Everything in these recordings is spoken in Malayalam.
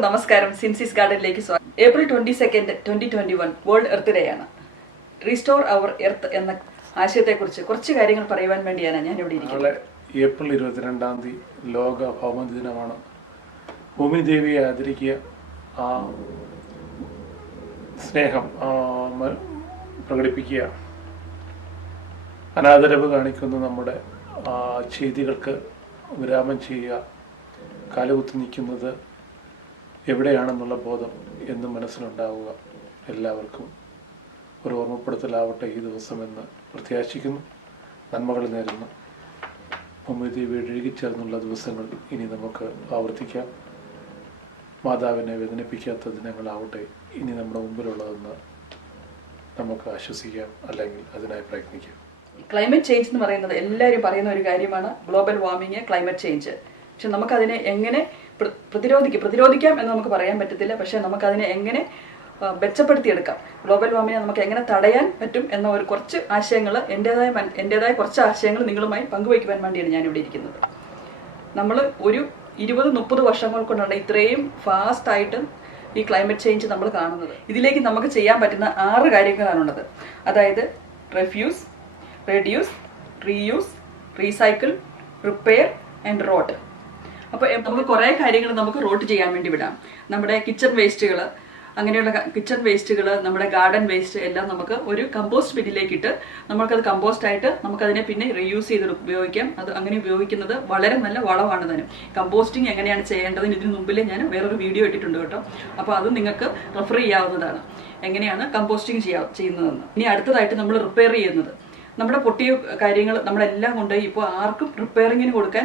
എല്ലാവർക്കും നമസ്കാരം. സിൻസിസ് ഗാർഡനിലേക്ക് സ്വാഗതം. ഏപ്രിൽ 22, 2021 വേൾഡ് എർത്ത് ഡേ ആണ്. റീസ്റ്റോർ അവർ എർത്ത് എന്ന ആശയത്തെക്കുറിച്ച് കുറച്ച് കാര്യങ്ങൾ പറയുവാൻ വേണ്ടിയാണ് ഞാൻ ഇവിടെ ഇരിക്കുന്നത്. ഏപ്രിൽ 22 ലോക ഭൗമ ദിനമാണ്. ഭൂമി ദേവിയെ ആദരിക്കുക, ആ സ്നേഹം പ്രകടിപ്പിക്കുക, അനാദരവ് കാണിക്കുന്ന നമ്മുടെ ചെയ്തികൾക്ക് വിരാമം ചെയ്യുക, കാലുകുത്തി നിൽക്കുന്നത് എവിടെയാണെന്നുള്ള ബോധം എന്നും മനസ്സിലുണ്ടാവുക. എല്ലാവർക്കും ഒരു ഓർമ്മപ്പെടുത്തലാവട്ടെ ഈ ദിവസമെന്ന് പ്രത്യാശിക്കുന്നു. നന്മകൾ നേരുന്നു. ഭൂമിദേവി ഒഴുകിച്ചേർന്നുള്ള ദിവസങ്ങൾ ഇനി നമുക്ക് ആവർത്തിക്കാം. മാതാവിനെ വേദനിപ്പിക്കാത്ത ദിനങ്ങളാവട്ടെ ഇനി നമ്മുടെ മുമ്പിലുള്ളതെന്ന് നമുക്ക് ആശ്വസിക്കാം, അല്ലെങ്കിൽ അതിനായി പ്രയത്നിക്കാം. ക്ലൈമറ്റ് ചേഞ്ച് എന്ന് പറയുന്നത് എല്ലാവരും പറയുന്ന ഒരു കാര്യമാണ്. Global warming, climate change. പക്ഷെ നമുക്കതിനെ എങ്ങനെ പ്രതിരോധിക്കാം എന്ന് നമുക്ക് പറയാൻ പറ്റത്തില്ല. പക്ഷെ നമുക്കതിനെ എങ്ങനെ മെച്ചപ്പെടുത്തിയെടുക്കാം, ഗ്ലോബൽ വാർമിങ്ങിനെ നമുക്ക് എങ്ങനെ തടയാൻ പറ്റും എന്ന ഒരു കുറച്ച് ആശയങ്ങൾ, എൻ്റെതായ കുറച്ച് ആശയങ്ങൾ നിങ്ങളുമായി പങ്കുവയ്ക്കുവാൻ വേണ്ടിയാണ് ഞാനിവിടെ ഇരിക്കുന്നത്. നമ്മൾ ഒരു 20-30 വർഷങ്ങൾ കൊണ്ടാണ് ഇത്രയും ഫാസ്റ്റായിട്ട് ഈ ക്ലൈമറ്റ് ചേഞ്ച് നമ്മൾ കാണുന്നത്. ഇതിലേക്ക് നമുക്ക് ചെയ്യാൻ പറ്റുന്ന 6 കാര്യങ്ങളാണുള്ളത്. അതായത് refuse, reduce, reuse, recycle, repair and rote. അപ്പോൾ നമുക്ക് കുറേ കാര്യങ്ങൾ നമുക്ക് റോട്ട് ചെയ്യാൻ വേണ്ടി വിടാം. നമ്മുടെ കിച്ചൺ വേസ്റ്റുകൾ, അങ്ങനെയുള്ള കിച്ചൺ വേസ്റ്റുകൾ, നമ്മുടെ ഗാർഡൻ വേസ്റ്റ് എല്ലാം നമുക്ക് ഒരു കമ്പോസ്റ്റ് ബിന്നിലേക്ക് ഇട്ട് നമുക്കത് കമ്പോസ്റ്റായിട്ട് നമുക്കതിനെ പിന്നെ റീയൂസ് ചെയ്ത് ഉപയോഗിക്കാം. അത് അങ്ങനെ ഉപയോഗിക്കുന്നത് വളരെ നല്ല വളമാണ് തന്നെ. കമ്പോസ്റ്റിംഗ് എങ്ങനെയാണ് ചെയ്യേണ്ടതിന് ഇതിന് മുമ്പിൽ ഞാൻ വേറൊരു വീഡിയോ ഇട്ടിട്ടുണ്ട് കേട്ടോ. അപ്പോൾ അത് നിങ്ങൾക്ക് റെഫർ ചെയ്യാവുന്നതാണ്, എങ്ങനെയാണ് കമ്പോസ്റ്റിംഗ് ചെയ്യുന്നതെന്ന്. ഇനി അടുത്തതായിട്ട് നമ്മൾ റിപ്പയർ ചെയ്യുന്നത്, നമ്മുടെ പൊട്ടിയ കാര്യങ്ങൾ നമ്മളെല്ലാം കൊണ്ട് ഇപ്പോൾ ആർക്കും റിപ്പയറിങ്ങിന് കൊടുക്കാൻ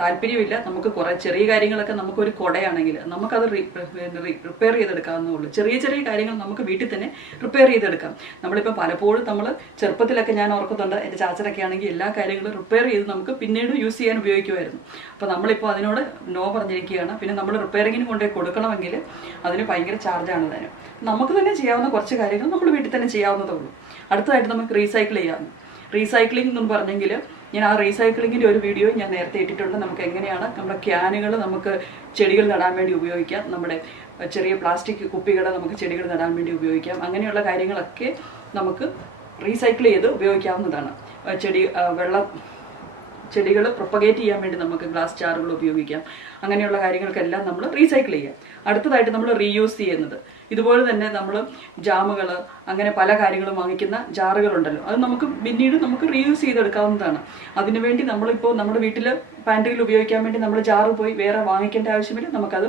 താല്പര്യമില്ല. നമുക്ക് കുറേ ചെറിയ കാര്യങ്ങളൊക്കെ നമുക്കൊരു കുടയാണെങ്കിൽ നമുക്കത് റിപ്പയർ ചെയ്തെടുക്കാവുന്നേ. ചെറിയ ചെറിയ കാര്യങ്ങൾ നമുക്ക് വീട്ടിൽ തന്നെ റിപ്പയർ ചെയ്തെടുക്കാം. നമ്മളിപ്പോൾ പലപ്പോഴും നമ്മൾ ചെറുപ്പത്തിലൊക്കെ ഞാൻ ഓർക്കുന്നുണ്ട്, എൻ്റെ ചാച്ചനൊക്കെ ആണെങ്കിൽ എല്ലാ കാര്യങ്ങളും റിപ്പയർ ചെയ്ത് നമുക്ക് പിന്നീട് യൂസ് ചെയ്യാൻ ഉപയോഗിക്കുമായിരുന്നു. അപ്പോൾ നമ്മളിപ്പോൾ അതിനോട് നോ പറഞ്ഞിരിക്കുകയാണ്. പിന്നെ നമ്മൾ റിപ്പയറിങ്ങിന് കൊണ്ടുപോയി കൊടുക്കണമെങ്കിൽ അതിന് ഭയങ്കര ചാർജാണ് തന്നെ. നമുക്ക് തന്നെ ചെയ്യാവുന്ന കുറച്ച് കാര്യങ്ങൾ നമ്മൾ വീട്ടിൽ തന്നെ ചെയ്യാവുന്നതേ ഉള്ളൂ. അടുത്തതായിട്ട് നമുക്ക് റീസൈക്കിൾ ചെയ്യാം. റീസൈക്ലിംഗ് എന്ന് പറഞ്ഞെങ്കിൽ ഞാൻ ആ റീസൈക്ലിങ്ങിൻ്റെ ഒരു വീഡിയോ ഞാൻ നേരത്തെ ഇട്ടിട്ടുണ്ട്. നമുക്ക് എങ്ങനെയാണ് നമ്മുടെ ക്യാനുകൾ നമുക്ക് ചെടികൾ നടാൻ വേണ്ടി ഉപയോഗിക്കാം, നമ്മുടെ ചെറിയ പ്ലാസ്റ്റിക് കുപ്പികൾ നമുക്ക് ചെടികൾ നടാൻ വേണ്ടി ഉപയോഗിക്കാം. അങ്ങനെയുള്ള കാര്യങ്ങളൊക്കെ നമുക്ക് റീസൈക്കിൾ ചെയ്ത് ഉപയോഗിക്കാവുന്നതാണ്. ചെടികൾ പ്രൊപ്പഗേറ്റ് ചെയ്യാൻ വേണ്ടി നമുക്ക് ഗ്ലാസ് ജാറുകൾ ഉപയോഗിക്കാം. അങ്ങനെയുള്ള കാര്യങ്ങൾക്കെല്ലാം നമ്മൾ റീസൈക്കിൾ ചെയ്യാം. അടുത്തതായിട്ട് നമ്മൾ റീയൂസ് ചെയ്യുന്നത്, ഇതുപോലെ തന്നെ നമ്മൾ ജാമുകൾ, അങ്ങനെ പല കാര്യങ്ങളും വാങ്ങിക്കുന്ന ജാറുകളുണ്ടല്ലോ, അത് നമുക്ക് പിന്നീട് നമുക്ക് റീയൂസ് ചെയ്തെടുക്കാവുന്നതാണ്. അതിനുവേണ്ടി നമ്മളിപ്പോൾ നമ്മുടെ വീട്ടിൽ പാൻട്രിയിൽ ഉപയോഗിക്കാൻ വേണ്ടി നമ്മൾ ജാറ് പോയി വേറെ വാങ്ങിക്കേണ്ട ആവശ്യമില്ല. നമുക്കത്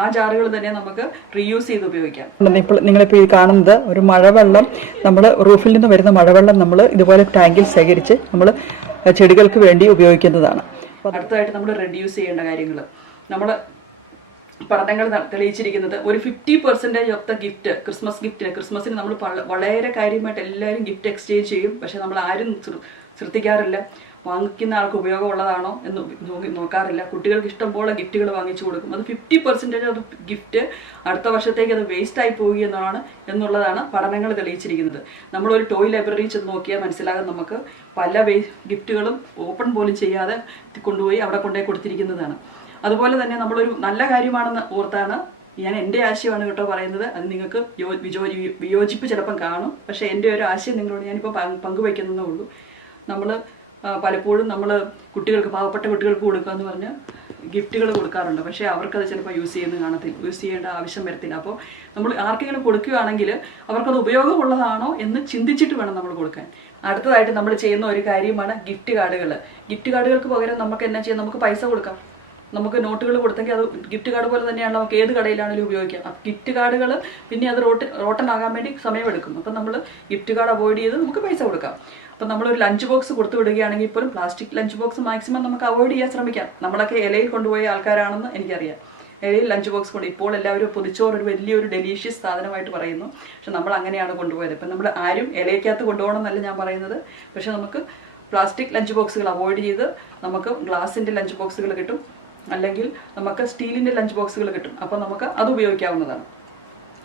ആ ജാറുകൾ തന്നെ നമുക്ക് റീയൂസ് ചെയ്ത് ഉപയോഗിക്കാം. നിങ്ങളിപ്പോൾ ഈ കാണുന്നത് ഒരു മഴവെള്ളം, നമ്മൾ റൂഫിൽ നിന്ന് വരുന്ന മഴവെള്ളം നമ്മൾ ഇതുപോലെ ടാങ്കിൽ ശേഖരിച്ച് നമ്മൾ ചെടികൾക്ക് വേണ്ടി ഉപയോഗിക്കുന്നതാണ്. അടുത്തതായിട്ട് നമ്മൾ റെഡ്യൂസ് ചെയ്യേണ്ട കാര്യങ്ങൾ, നമ്മൾ പഠനങ്ങൾ തെളിയിച്ചിരിക്കുന്നത് ഒരു 50% ഓഫ് ദ ഗിഫ്റ്റ് ക്രിസ്മസിന് നമ്മൾ വളരെ കാര്യമായിട്ട് എല്ലാവരും ഗിഫ്റ്റ് എക്സ്ചേഞ്ച് ചെയ്യും. പക്ഷെ നമ്മൾ ആരും ശ്രദ്ധിക്കാറില്ല, വാങ്ങിക്കുന്ന ആൾക്ക് ഉപയോഗമുള്ളതാണോ എന്ന് നോക്കാറില്ല. കുട്ടികൾക്ക് ഇഷ്ടം പോലെ ഗിഫ്റ്റുകൾ വാങ്ങിച്ചു കൊടുക്കും. അത് 50% ഓഫ് ഗിഫ്റ്റ് അടുത്ത വർഷത്തേക്ക് അത് വേസ്റ്റായി പോവുക എന്നുള്ളതാണ് പഠനങ്ങൾ തെളിയിച്ചിരിക്കുന്നത്. നമ്മളൊരു ടോയ് ലൈബ്രറി ചെന്ന് നോക്കിയാൽ മനസ്സിലാകും, നമുക്ക് പല ഗിഫ്റ്റുകളും ഓപ്പൺ പോലും ചെയ്യാതെ കൊണ്ടുപോയി അവിടെ കൊണ്ടുപോയി കൊടുത്തിരിക്കുന്നതാണ്. അതുപോലെ തന്നെ നമ്മളൊരു നല്ല കാര്യമാണെന്ന് ഓർത്താണ് ഞാൻ, എൻ്റെ ആശയമാണ് കേട്ടോ പറയുന്നത്. അത് നിങ്ങൾക്ക് വിയോജിപ്പ് ചിലപ്പം കാണും, പക്ഷേ എൻ്റെ ഒരു ആശയം നിങ്ങളോട് ഞാനിപ്പോൾ പങ്കുവയ്ക്കുന്നതേ ഉള്ളൂ. നമ്മൾ പലപ്പോഴും നമ്മൾ കുട്ടികൾക്ക്, പാവപ്പെട്ട കുട്ടികൾക്ക് കൊടുക്കുക എന്ന് പറഞ്ഞ് ഗിഫ്റ്റുകൾ കൊടുക്കാറുണ്ട്. പക്ഷേ അവർക്കത് ചിലപ്പോൾ യൂസ് ചെയ്യേണ്ട ആവശ്യം വരത്തില്ല. അപ്പോൾ നമ്മൾ ആർക്കെങ്കിലും കൊടുക്കുകയാണെങ്കിൽ അവർക്കത് ഉപയോഗമുള്ളതാണോ എന്ന് ചിന്തിച്ചിട്ട് വേണം നമ്മൾ കൊടുക്കാൻ. അടുത്തതായിട്ട് നമ്മൾ ചെയ്യുന്ന ഒരു കാര്യമാണ് ഗിഫ്റ്റ് കാർഡുകൾ. ഗിഫ്റ്റ് കാർഡുകൾക്ക് പകരം നമുക്ക് എന്നാ ചെയ്യാം, നമുക്ക് പൈസ കൊടുക്കാം. നമുക്ക് നോട്ടുകൾ കൊടുത്തെങ്കിൽ അത് ഗിഫ്റ്റ് കാർഡ് പോലെ തന്നെയാണ്, നമുക്ക് ഏത് കടയിലാണെങ്കിലും ഉപയോഗിക്കാം. അപ്പം ഗിഫ്റ്റ് കാർഡുകൾ പിന്നെ അത് റോട്ടനാകാൻ വേണ്ടി സമയമെടുക്കും. അപ്പം നമ്മൾ ഗിഫ്റ്റ് കാർഡ് അവോയ്ഡ് ചെയ്ത് നമുക്ക് പൈസ കൊടുക്കാം. അപ്പം നമ്മളൊരു ലഞ്ച് ബോക്സ് കൊടുത്തു വിടുകയാണെങ്കിൽ പോലും പ്ലാസ്റ്റിക് ലഞ്ച് ബോക്സ് മാക്സിമം നമുക്ക് അവോയ്ഡ് ചെയ്യാൻ ശ്രമിക്കാം. നമ്മളൊക്കെ ഇലയിൽ കൊണ്ടുപോയ ആൾക്കാരാണെന്ന് എനിക്കറിയാം. ഇലയിൽ ലഞ്ച് ബോക്സ് കൊണ്ട് ഇപ്പോൾ എല്ലാവരും പൊതിച്ചോറ് ഒരു വലിയൊരു ഡെലീഷ്യസ് സാധനമായിട്ട് പറയുന്നു. പക്ഷെ നമ്മൾ അങ്ങനെയാണ് കൊണ്ടുപോയത്. ഇപ്പം നമ്മൾ ആരും ഇലയ്ക്കകത്ത് കൊണ്ടുപോകണം എന്നല്ല ഞാൻ പറയുന്നത്. പക്ഷെ നമുക്ക് പ്ലാസ്റ്റിക് ലഞ്ച് ബോക്സുകൾ അവോയ്ഡ് ചെയ്ത് നമുക്ക് ഗ്ലാസിൻ്റെ ലഞ്ച് ബോക്സുകൾ കിട്ടും, അല്ലെങ്കിൽ നമുക്ക് സ്റ്റീലിൻ്റെ ലഞ്ച് ബോക്സുകൾ കിട്ടും. അപ്പോൾ നമുക്ക് അത് ഉപയോഗിക്കാവുന്നതാണ്.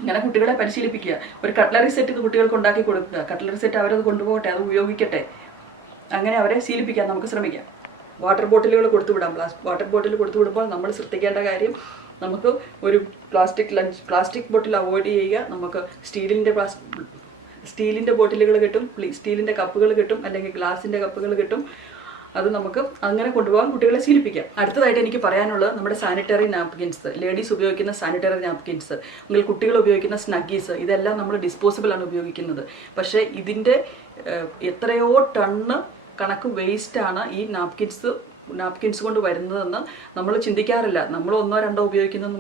ഇങ്ങനെ കുട്ടികളെ പരിശീലിപ്പിക്കുക. ഒരു കട്ട്ലറി സെറ്റ് കുട്ടികൾക്ക് ഉണ്ടാക്കി കൊടുക്കുക. കട്ട്ലറി സെറ്റ് അവരത് കൊണ്ടുപോകട്ടെ, അത് ഉപയോഗിക്കട്ടെ. അങ്ങനെ അവരെ ശീലിപ്പിക്കാൻ നമുക്ക് ശ്രമിക്കാം. വാട്ടർ ബോട്ടിലുകൾ കൊടുത്തുവിടാം. വാട്ടർ ബോട്ടിൽ കൊടുത്തുവിടുമ്പോൾ നമ്മൾ ശ്രദ്ധിക്കേണ്ട കാര്യം, നമുക്ക് ഒരു പ്ലാസ്റ്റിക് ബോട്ടിൽ അവോയ്ഡ് ചെയ്യുക. നമുക്ക് സ്റ്റീലിൻ്റെ ബോട്ടിലുകൾ കിട്ടും, സ്റ്റീലിൻ്റെ കപ്പുകൾ കിട്ടും, അല്ലെങ്കിൽ ഗ്ലാസിൻ്റെ കപ്പുകൾ കിട്ടും. അത് നമുക്ക് അങ്ങനെ കൊണ്ടുപോകാൻ കുട്ടികളെ ശീലിപ്പിക്കാം. അടുത്തതായിട്ട് എനിക്ക് പറയാനുള്ളത് നമ്മുടെ സാനിറ്ററി നാപ്കിൻസ്, ലേഡീസ് ഉപയോഗിക്കുന്ന സാനിറ്ററി നാപ്കിൻസ്, അല്ലെങ്കിൽ കുട്ടികൾ ഉപയോഗിക്കുന്ന സ്നഗ്ഗീസ്, ഇതെല്ലാം നമ്മൾ ഡിസ്പോസിബിൾ ആണ് ഉപയോഗിക്കുന്നത്. പക്ഷേ ഇതിൻ്റെ എത്രയോ ടണ്ണ് കണക്ക് വേസ്റ്റാണ് ഈ നാപ്കിൻസ് കൊണ്ട് വരുന്നതെന്ന് നമ്മൾ ചിന്തിക്കാറില്ല. നമ്മൾ ഒന്നോ രണ്ടോ ഉപയോഗിക്കുന്നത്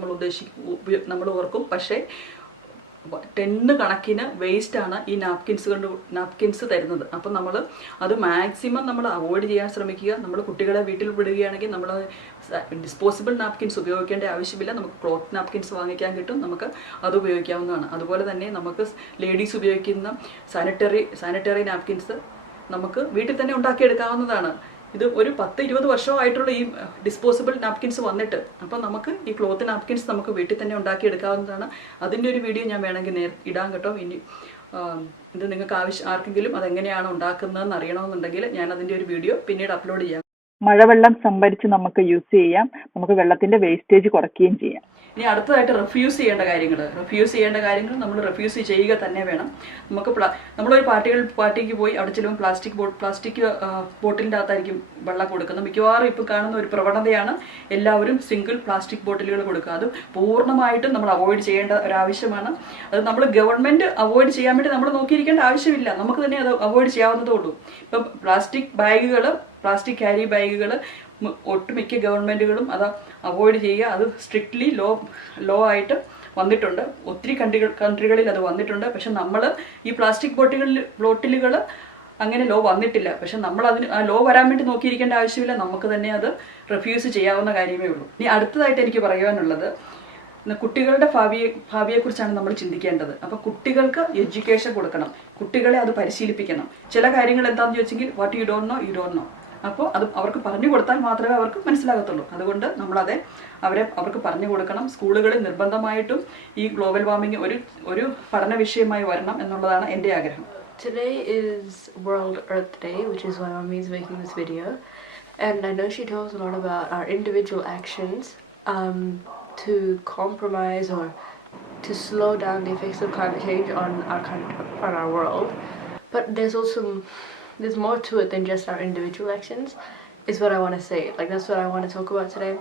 നമ്മൾ ഓർക്കും. പക്ഷേ ടെണ്ണ് കണക്കിന് വേസ്റ്റാണ് ഈ നാപ്കിൻസ് തരുന്നത്. അപ്പം നമ്മൾ അത് മാക്സിമം നമ്മൾ അവോയ്ഡ് ചെയ്യാൻ ശ്രമിക്കുക. നമ്മൾ കുട്ടികളെ വീട്ടിൽ വിടുകയാണെങ്കിൽ നമ്മൾ ഡിസ്പോസിബിൾ നാപ്കിൻസ് ഉപയോഗിക്കേണ്ട ആവശ്യമില്ല. നമുക്ക് ക്ലോത്ത് നാപ്കിൻസ് വാങ്ങിക്കാൻ കിട്ടും, നമുക്ക് അത് ഉപയോഗിക്കാവുന്നതാണ്. അതുപോലെ തന്നെ നമുക്ക് ലേഡീസ് ഉപയോഗിക്കുന്ന സാനിറ്ററി നാപ്കിൻസ് നമുക്ക് വീട്ടിൽ തന്നെ ഉണ്ടാക്കിയെടുക്കാവുന്നതാണ്. ഇത് ഒരു 10-20 വർഷമായിട്ടുള്ള ഈ ഡിസ്പോസിബിൾ നാപ്കിൻസ് വന്നിട്ട്. അപ്പം നമുക്ക് ഈ ക്ലോത്ത് നാപ്കിൻസ് നമുക്ക് വീട്ടിൽ തന്നെ ഉണ്ടാക്കിയെടുക്കാവുന്നതാണ്. അതിൻ്റെ ഒരു വീഡിയോ ഞാൻ വേണമെങ്കിൽ ഇടാൻ കേട്ടോ. ഇനി ഇത് നിങ്ങൾക്ക് ആർക്കെങ്കിലും അതെങ്ങനെയാണ് ഉണ്ടാക്കുന്നതെന്ന് അറിയണമെന്നുണ്ടെങ്കിൽ ഞാൻ അതിൻ്റെ ഒരു വീഡിയോ പിന്നീട് അപ്ലോഡ് ചെയ്യാം. മഴവെള്ളം സംഭരിച്ച് നമുക്ക് യൂസ് ചെയ്യാം. നമുക്ക് വെള്ളത്തിന്റെ വേസ്റ്റേജ് കുറയ്ക്കുകയും ചെയ്യാം. ഇനി അടുത്തതായിട്ട് റെഫ്യൂസ് ചെയ്യേണ്ട കാര്യങ്ങൾ നമ്മൾ റെഫ്യൂസ് ചെയ്യുക തന്നെ വേണം. നമുക്ക് നമ്മളൊരു പാർട്ടിക്ക് പോയി അവിടെ ചെല്ലുമ്പോൾ പ്ലാസ്റ്റിക് ബോട്ടിലിൻ്റെ അകത്തായിരിക്കും വെള്ളം കൊടുക്കുന്നത്. മിക്കവാറും ഇപ്പോൾ കാണുന്ന ഒരു പ്രവണതയാണ് എല്ലാവരും സിംഗിൾ പ്ലാസ്റ്റിക് ബോട്ടിലുകൾ കൊടുക്കുക. അത് പൂർണ്ണമായിട്ടും നമ്മൾ അവോയ്ഡ് ചെയ്യേണ്ട ഒരാവശ്യമാണ്. അത് നമ്മൾ ഗവൺമെൻറ് അവോയ്ഡ് ചെയ്യാൻ വേണ്ടി നമ്മൾ നോക്കിയിരിക്കേണ്ട ആവശ്യമില്ല. നമുക്ക് തന്നെ അത് അവോയ്ഡ് ചെയ്യാവുന്നതേ ഉള്ളൂ. ഇപ്പം പ്ലാസ്റ്റിക് ക്യാരി ബാഗുകൾ ഒട്ടുമിക്ക ഗവൺമെൻറ്റുകളും അത് അവോയ്ഡ് ചെയ്യുക. അത് സ്ട്രിക്ട്ലി ലോ ആയിട്ട് വന്നിട്ടുണ്ട്. ഒത്തിരി കൺട്രികളിൽ അത് വന്നിട്ടുണ്ട്. പക്ഷെ നമ്മൾ ഈ പ്ലാസ്റ്റിക് ബോട്ടിലുകൾ അങ്ങനെ ലോ വന്നിട്ടില്ല. പക്ഷെ നമ്മൾ ആ ലോ വരാൻ വേണ്ടി നോക്കിയിരിക്കേണ്ട ആവശ്യമില്ല. നമുക്ക് തന്നെ അത് റെഫ്യൂസ് ചെയ്യാവുന്ന കാര്യമേ ഉള്ളൂ. ഇനി അടുത്തതായിട്ട് എനിക്ക് പറയുവാനുള്ളത്, കുട്ടികളുടെ ഭാവിയെക്കുറിച്ചാണ് നമ്മൾ ചിന്തിക്കേണ്ടത്. അപ്പോൾ കുട്ടികൾക്ക് എഡ്യൂക്കേഷൻ കൊടുക്കണം, കുട്ടികളെ അത് പരിശീലിപ്പിക്കണം. ചില കാര്യങ്ങൾ എന്താണെന്ന് ചോദിച്ചെങ്കിൽ വാട്ട് യു ഡോണ്ട് നോ. അപ്പോൾ അത് അവർക്ക് പറഞ്ഞു കൊടുത്താൽ മാത്രമേ അവർക്ക് മനസ്സിലാകത്തുള്ളൂ. അതുകൊണ്ട് നമ്മളത് അവർക്ക് പറഞ്ഞു കൊടുക്കണം. സ്കൂളുകളിൽ നിർബന്ധമായിട്ടും ഈ ഗ്ലോബൽ വാർമിംഗ് ഒരു പഠന വിഷയമായി വരണം എന്നുള്ളതാണ് എൻ്റെ ആഗ്രഹം. Today is World Earth Day, which is why Mommy is making this video. And I know she talks a lot about our individual actions to compromise or to slow down the effects of climate change on our world. But there's more to it than just our individual actions, is what I want to say. Like, that's what I want to talk about today.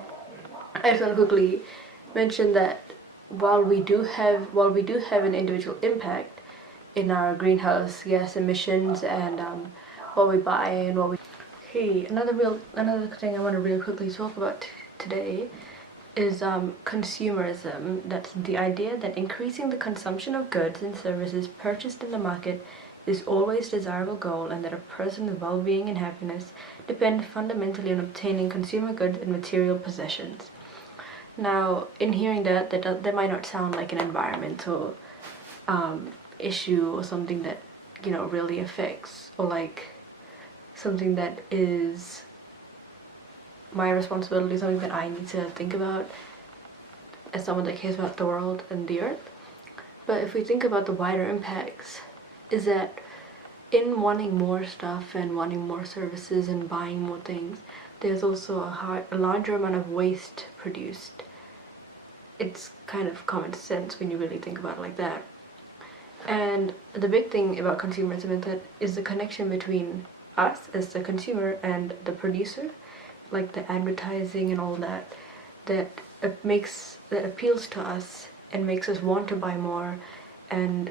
I just want to quickly mention that while we do have an individual impact in our greenhouse gas emissions and what we buy and what we... Okay, another thing I want to really quickly talk about today is consumerism. That's the idea that increasing the consumption of goods and services purchased in the market is always a desirable goal, and that a person's well-being and happiness depend fundamentally on obtaining consumer goods and material possessions. Now, in hearing that might not sound like an environmental issue or something that really affects, or like something that is my responsibility, something that I need to think about as someone that cares about the world and the earth. But if we think about the wider impacts, is that in wanting more stuff and wanting more services and buying more things, there's also a larger amount of waste produced. It's kind of common sense when you really think about it like that. And the big thing about consumerism is the connection between us as the consumer and the producer, like the advertising and all that appeals to us and makes us want to buy more and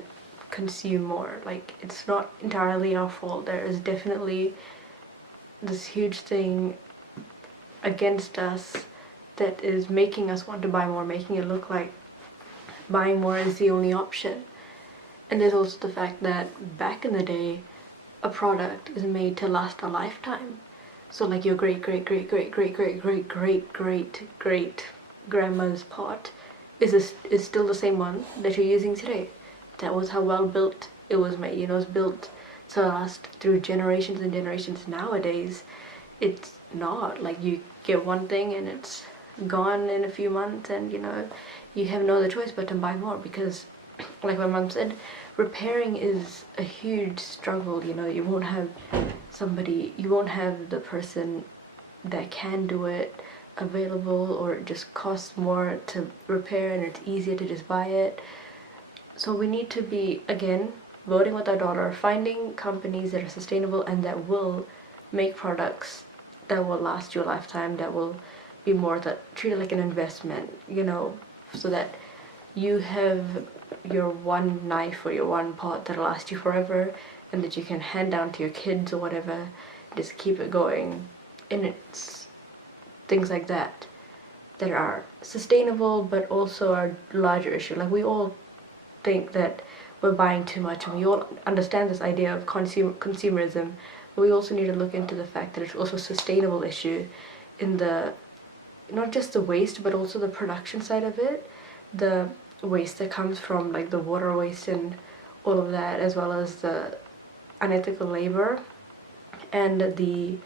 consume more. Like, it's not entirely our fault. There is definitely this huge thing against us that is making us want to buy more, making it look like buying more is the only option. And there's also the fact that back in the day, a product is made to last a lifetime. So like your great grandma's pot is still the same one that you're using today. That was how well built it was made. It was built to last through generations and generations. Nowadays, it's not. Like, you get one thing and it's gone in a few months, and you have no other choice but to buy more, because like my mom said, repairing is a huge struggle. You won't have the person that can do it available or it just costs more to repair and it's easier to just buy it. So we need to be, again, voting with our dollar, finding companies that are sustainable and that will make products that will last you a lifetime, that will be more that treat it like an investment, you know, so that you have your one knife or your one pot that'll last you forever and that you can hand down to your kids or whatever, just keep it going. And it's things like that that are sustainable but also are a larger issue. Like we all think that we're buying too much and we all understand this idea of consumerism, but we also need to look into the fact that it's also a sustainable issue in the not just the waste but also the production side of it, the waste that comes from like the water waste and all of that, as well as the unethical labor and the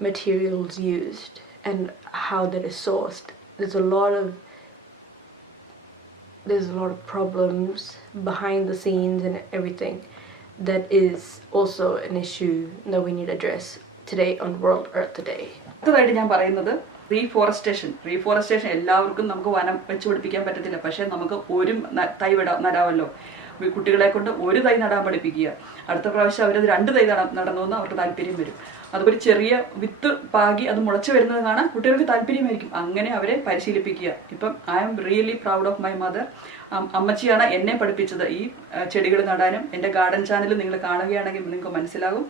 materials used and how that is sourced. There's a lot of problems behind the scenes and everything that is also an issue that we need to address today on World Earth Day. അടുത്തതായിട്ട് ഞാൻ പറയുന്നത് റീഫോറസ്റ്റേഷൻ എല്ലാവർക്കും നമുക്ക് വനം വെച്ച് പിടിപ്പിക്കാൻ പറ്റത്തില്ല. പക്ഷേ നമുക്ക് ഒരു തൈ നടാമല്ലോ. കുട്ടികളെ കൊണ്ട് ഒരു തൈ നടാൻ പഠിപ്പിക്കുക. അടുത്ത പ്രാവശ്യം അവരത് 2 തൈ നടണമെന്ന് അവർക്ക് താല്പര്യം വരും. അതുപോലെ ചെറിയ വിത്ത് പാകി അത് മുളച്ചു വരുന്നത് കാണാൻ കുട്ടികൾക്ക് താല്പര്യമായിരിക്കും. അങ്ങനെ അവരെ പരിശീലിപ്പിക്കുക. ഇപ്പം I am really proud of my mother. അമ്മച്ചിയാണ് എന്നെ പഠിപ്പിച്ചത് ഈ ചെടികൾ നടാനും. എൻ്റെ ഗാർഡൻ ചാനൽ നിങ്ങൾ കാണുകയാണെങ്കിൽ നിങ്ങൾക്ക് മനസ്സിലാകും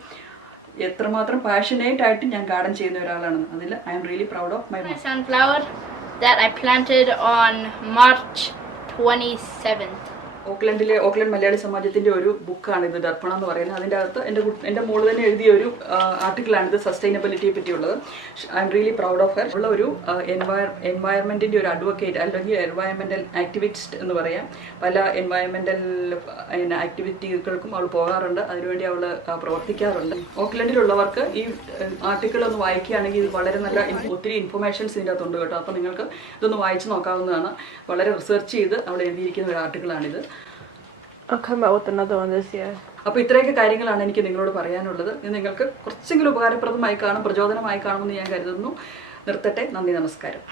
എത്രമാത്രം പാഷനേറ്റ് ആയിട്ട് ഞാൻ ഗാർഡൻ ചെയ്യുന്ന ഒരാളാണെന്ന്. അതിൽ I am really proud of my mother. Sunflower that I planted on March 27th. Auckland Malayali സമാജത്തിന്റെ ഒരു ബുക്കാണ് ഇത്, ദർപ്പണം എന്ന് പറയുന്നത്. അതിൻ്റെ അകത്ത് എൻ്റെ മോള് തന്നെ എഴുതിയ ഒരു ആർട്ടിക്കിളാണ് ഇത്, സസ്റ്റൈനബിലിറ്റിയെ പറ്റിയുള്ളത്. I am really proud of her. ഉള്ള ഒരു എൻവയറമെന്റിന്റെ ഒരു അഡ്വക്കേറ്റ് അല്ലെങ്കിൽ എൻവയറമെന്റൽ ആക്ടിവിസ്റ്റ് എന്ന് പറയാം. പല എൻവയറമെന്റൽ ആക്ടിവിറ്റികൾക്കും അവൾ പോകാറുണ്ട്, അതിനുവേണ്ടി അവൾ പ്രവർത്തിക്കാറുണ്ട്. ഓക്ലൻഡിലുള്ളവർക്ക് ഈ ആർട്ടിക്കിൾ ഒന്ന് വായിക്കുകയാണെങ്കിൽ ഇത് വളരെ നല്ല ഒത്തിരി ഇൻഫർമേഷൻസ് ഇതിൻ്റെ അകത്തുണ്ട് കേട്ടോ. അപ്പോൾ നിങ്ങൾക്ക് ഇതൊന്ന് വായിച്ച് നോക്കാവുന്നതാണ്. വളരെ റിസർച്ച് ചെയ്ത് അവിടെ എഴുതിയിരിക്കുന്ന ഒരു ആർട്ടിക്കിളാണിത്. I'll come out with another one this year. അപ്പോൾ ഇത്രയൊക്കെ കാര്യങ്ങളാണ് എനിക്ക് നിങ്ങളോട് പറയാനുള്ളത്. ഇത് നിങ്ങൾക്ക് കുറച്ചെങ്കിലും ഉപകാരപ്രദമായി കാണും, പ്രചോദനമായി കാണുമെന്ന് ഞാൻ കരുതുന്നു. നിർത്തട്ടെ. നന്ദി, നമസ്കാരം.